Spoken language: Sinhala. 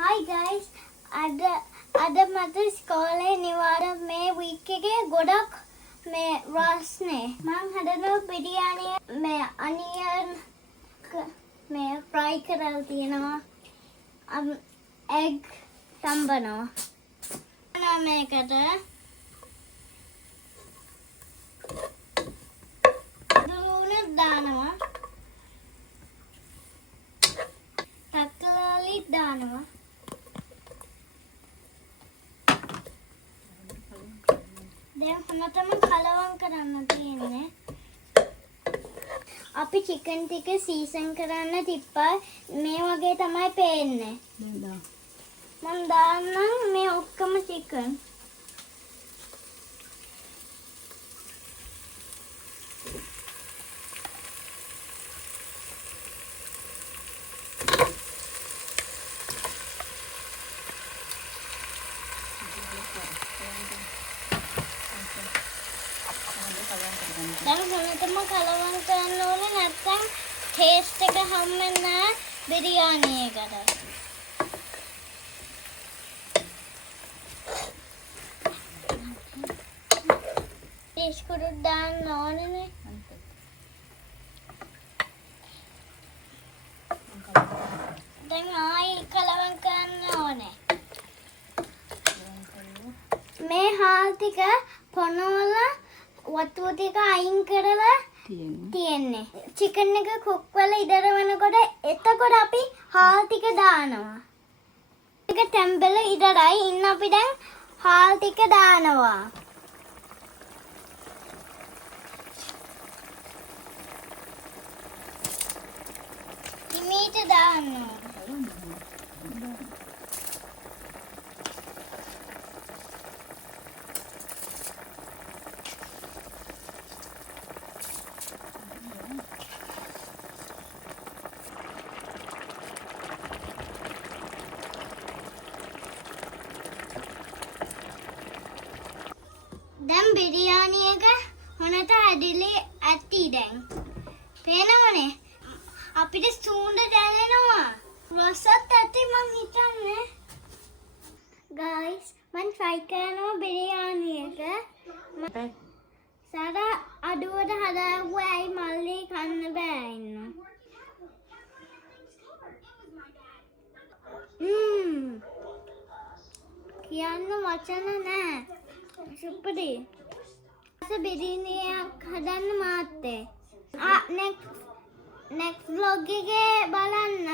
Hi guys. අද මට ඉස්කෝලේ නිවාඩු මේ වීක් එකේ ගොඩක් මේ රස්නේ. මං හදනවා බිරියානිය මේ අනියන් මේ ෆ්‍රයි කරලා තියෙනවා. egg තම්බනවා. මේකට දුලුණක් දානවා. තක්කලි දානවා. දැන් හැමතෙම කලවම් කරන්න තියෙන්නේ. අපි චිකන් ටික සීසන් කරන්න තිප්පා මේ වගේ තමයි පේන්නේ. මම දාන්නම් මේ ඔක්කොම චිකන්. දැන් හැමතෙම කලවම් කරන්න ඕනේ නැත්නම් ටේස්ට් එක හම්බෙන්නේ නැහැ බිරියානි එකට. කුඩු දාන්න ඕනේ. දැන් ආයි කලවම් කරන්න ඕනේ. මේ හාල් ටික පොනවල වතුර ටික අයින් කරලා තියෙන්නේ. චිකන් එක කුක් වෙලා ඉදර වෙනකොට එතකොට අපි හාල් ටික දානවා. ටික ටෙම්බල ඉදරයි ඉන්න අපි දැන් හාල් ටික දානවා. ඉමීට දානවා. දැන් බිරියානි එක හොනට ඇදිලි ඇති දැන්. පේනවනේ. අපිට සූඳ දැනෙනවා. රසත් ඇති මං හිතන්නේ. Guys, මං try කරනවා බිරියානි එක. සාර අඩුවට හදාගුවා ඇයි මල්ලි කන්න බෑ ඉන්න. කියන්න වචන නෑ. සුපරි. බිරියානියක් හදන්න මාත් next vlog එකේ බලන්න.